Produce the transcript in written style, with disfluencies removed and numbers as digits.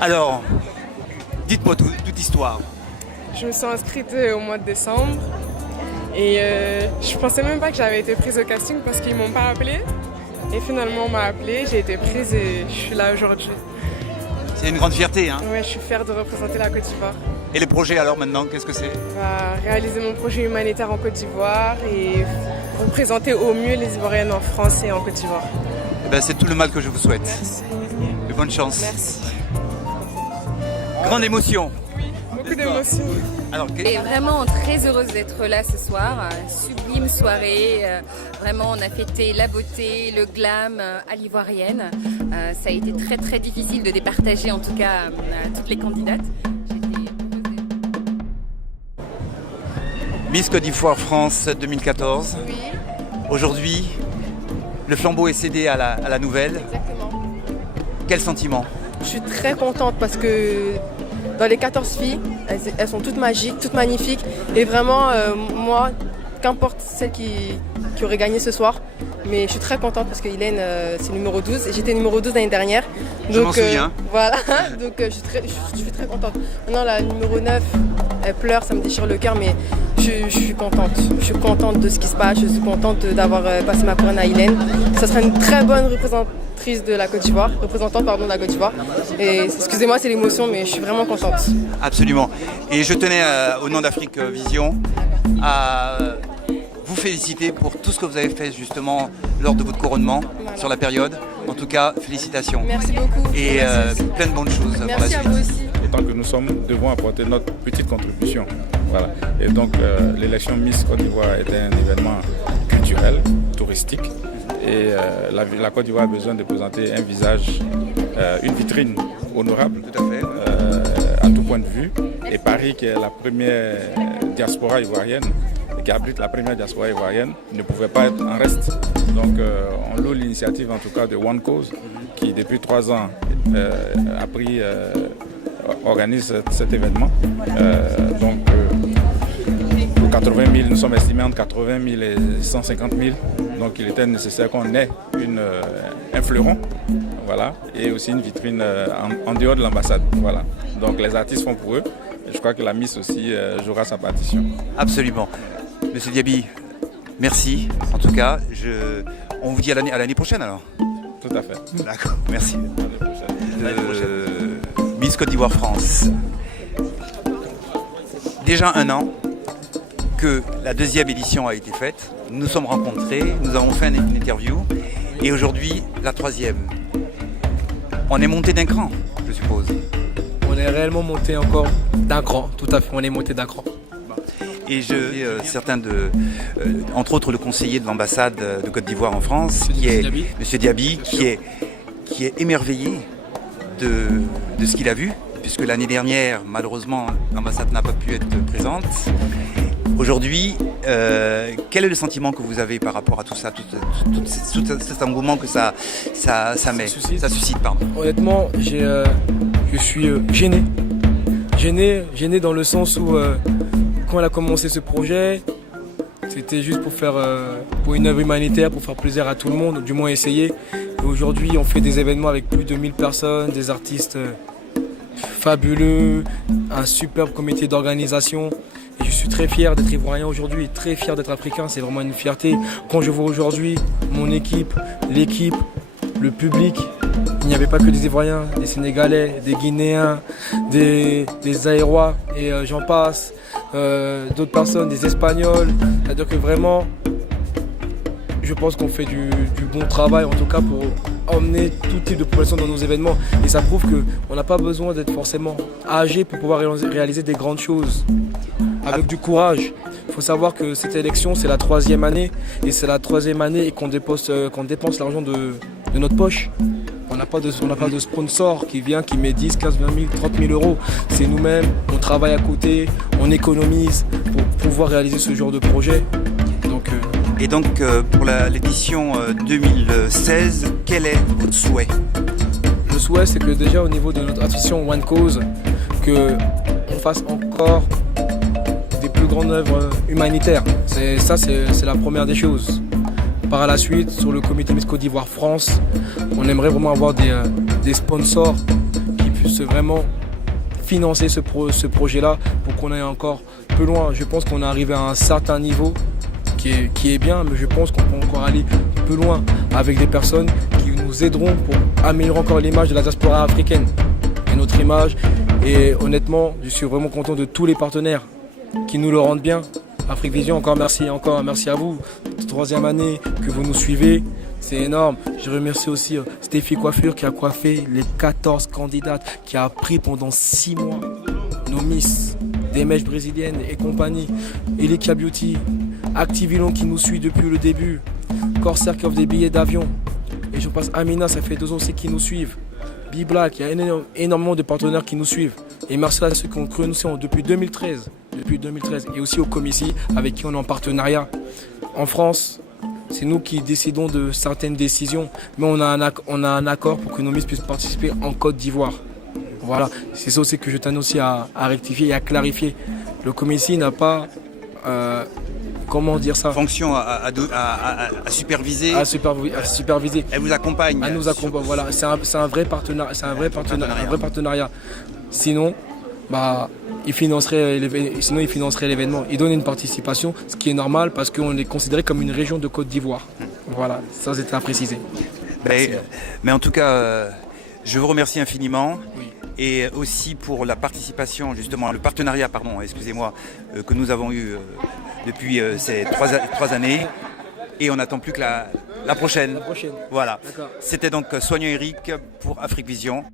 Alors, dites-moi toute l'histoire. Je me suis inscrite au mois de décembre et je pensais même pas que j'avais été prise au casting parce qu'ils m'ont pas appelée. Et finalement on m'a appelée, j'ai été prise et je suis là aujourd'hui. C'est une grande fierté, hein? Ouais, je suis fière de représenter la Côte d'Ivoire. Et les projets alors maintenant, qu'est-ce que c'est? Réaliser mon projet humanitaire en Côte d'Ivoire et représenter au mieux les Ivoiriennes en France et en Côte d'Ivoire. Eh ben, c'est tout le mal que je vous souhaite. Merci. Et bonne chance. Merci. Grande émotion. Oui, beaucoup d'émotions. Alors, Et vraiment très heureuse d'être là ce soir. Sublime soirée. Vraiment, on a fêté la beauté, le glam à l'ivoirienne. Ça a été très très difficile de départager en tout cas toutes les candidates. Miss Côte d'Ivoire France 2014. Oui, Aujourd'hui, le flambeau est cédé à la nouvelle. exactement. Quel sentiment? Je suis très contente parce que dans les 14 filles, elles sont toutes magiques, toutes magnifiques. Et vraiment, moi, qu'importe celle qui aurait gagné ce soir, mais je suis très contente parce que Hélène, c'est numéro 12 et j'étais numéro 12 l'année dernière. Je m'en souviens. Voilà, donc je suis très contente. Maintenant, la numéro 9, elle pleure, ça me déchire le cœur, mais je suis contente. Je suis contente de ce qui se passe, je suis contente d'avoir passé ma couronne à Hélène. Ça sera une très bonne représentante de la Côte d'Ivoire, de la Côte d'Ivoire. Et excusez-moi, c'est l'émotion, mais je suis vraiment contente. Absolument. Et je tenais, au nom d'Afrique Vision, à vous féliciter pour tout ce que vous avez fait justement lors de votre couronnement sur la période. En tout cas, félicitations. Merci beaucoup. Et Merci. plein de bonnes choses pour la Merci à suite. vous aussi. Et tant que nous sommes, devons apporter notre petite contribution. Voilà. Et donc, l'élection Miss Côte d'Ivoire est un événement culturel, touristique. Et la Côte d'Ivoire a besoin de présenter un visage, une vitrine honorable, Tout à fait. à tout point de vue. Et Paris, qui est la première diaspora ivoirienne, qui abrite la première diaspora ivoirienne, ne pouvait pas être en reste. Donc, on loue l'initiative en tout cas de One Cause, qui depuis 3 ans organise cet événement. Pour 80 000, nous sommes estimés entre 80 000 et 150 000. Donc il était nécessaire qu'on ait un fleuron, voilà, et aussi une vitrine en dehors de l'ambassade. Voilà. Donc les artistes font pour eux. Et je crois que la Miss aussi jouera sa partition. Absolument. Monsieur Diaby, merci. En tout cas, on vous dit à l'année prochaine alors. Tout à fait. D'accord, merci. L'année prochaine. Miss Côte d'Ivoire France. Déjà 1 an que la 2e édition a été faite. Nous nous sommes rencontrés, nous avons fait une interview et aujourd'hui la 3e. On est monté d'un cran, je suppose. On est réellement monté encore d'un cran, tout à fait, on est monté d'un cran. Et certains entre autres le conseiller de l'ambassade de Côte d'Ivoire en France, Monsieur Diaby, qui est émerveillé de ce qu'il a vu, puisque l'année dernière, malheureusement, l'ambassade n'a pas pu être présente. Aujourd'hui, quel est le sentiment que vous avez par rapport à tout ça, tout cet engouement que ça suscite, pardon. Honnêtement, je suis gêné. Gêné dans le sens où quand on a commencé ce projet, c'était juste pour une œuvre humanitaire, pour faire plaisir à tout le monde, du moins essayer. Et aujourd'hui, on fait des événements avec plus de 1000 personnes, des artistes fabuleux, un superbe comité d'organisation. Et je suis très fier d'être ivoirien aujourd'hui, très fier d'être africain, c'est vraiment une fierté. Quand je vois aujourd'hui mon équipe, l'équipe, le public, il n'y avait pas que des Ivoiriens, des Sénégalais, des Guinéens, des Aérois et j'en passe, d'autres personnes, des Espagnols. C'est-à-dire que vraiment, je pense qu'on fait du bon travail, en tout cas pour emmener tout type de population dans nos événements. Et ça prouve qu'on n'a pas besoin d'être forcément âgé pour pouvoir réaliser des grandes choses. Avec du courage. Il faut savoir que cette élection, c'est la 3e année. Et c'est la 3e année et qu'on dépense l'argent de notre poche. On n'a pas de sponsor qui vient, qui met 10, 15, 20 000, 30 000 euros. C'est nous-mêmes, on travaille à côté, on économise pour pouvoir réaliser ce genre de projet. Et donc, pour l'édition 2016, quel est votre souhait? Le souhait, c'est que déjà au niveau de notre association One Cause, qu'on fasse encore des plus grandes œuvres humanitaires. C'est la première des choses. par la suite, sur le comité Miss Côte d'Ivoire France, on aimerait vraiment avoir des sponsors qui puissent vraiment financer ce projet-là pour qu'on aille encore plus loin. Je pense qu'on est arrivé à un certain niveau qui est bien, mais je pense qu'on peut encore aller plus loin avec des personnes qui nous aideront pour améliorer encore l'image de la diaspora africaine et notre image. Et honnêtement, je suis vraiment content de tous les partenaires qui nous le rendent bien. Afrique Vision, encore merci à vous. 3e année que vous nous suivez, c'est énorme. Je remercie aussi Stéphie Coiffure qui a coiffé les 14 candidates, qui a pris pendant 6 mois nos Miss, des mèches brésiliennes et compagnie. Elikia Beauty, Activilon qui nous suit depuis le début, Corsair qui offre des billets d'avion. Et je passe Amina, ça fait 2 ans aussi qu'ils nous suivent. B-Black, il y a énormément de partenaires qui nous suivent. Et merci à ceux qui ont cru nous depuis 2013. Et aussi au Comici avec qui on est en partenariat. En France, c'est nous qui décidons de certaines décisions, mais on a un accord pour que nos Miss puissent participer en Côte d'Ivoire. Voilà, c'est ça aussi que je tiens aussi à rectifier et à clarifier. Le Comici n'a pas, comment dire ça, Fonction à superviser. À superviser. Elle vous accompagne. Elle nous accompagne. Voilà, c'est un vrai partenariat. Sinon, il financerait l'événement. Il donne une participation, ce qui est normal parce qu'on est considéré comme une région de Côte d'Ivoire. Voilà, ça c'était à préciser. Mais en tout cas, je vous remercie infiniment. Oui. Et aussi pour la participation, justement, le partenariat, que nous avons eu depuis ces 3 années. Et on n'attend plus que la prochaine. La prochaine. Voilà. D'accord. C'était donc Soignant Eric pour Afrique Vision.